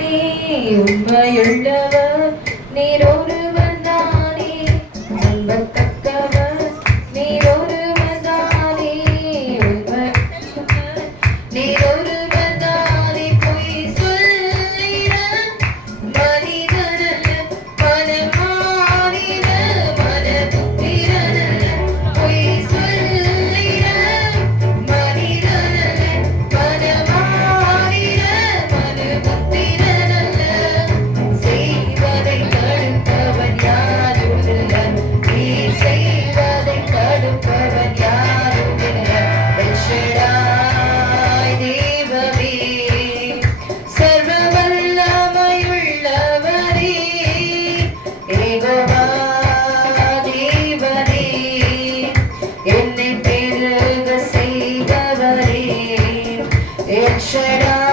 நீ உண்மையுள்ளவர் நீரோ It should have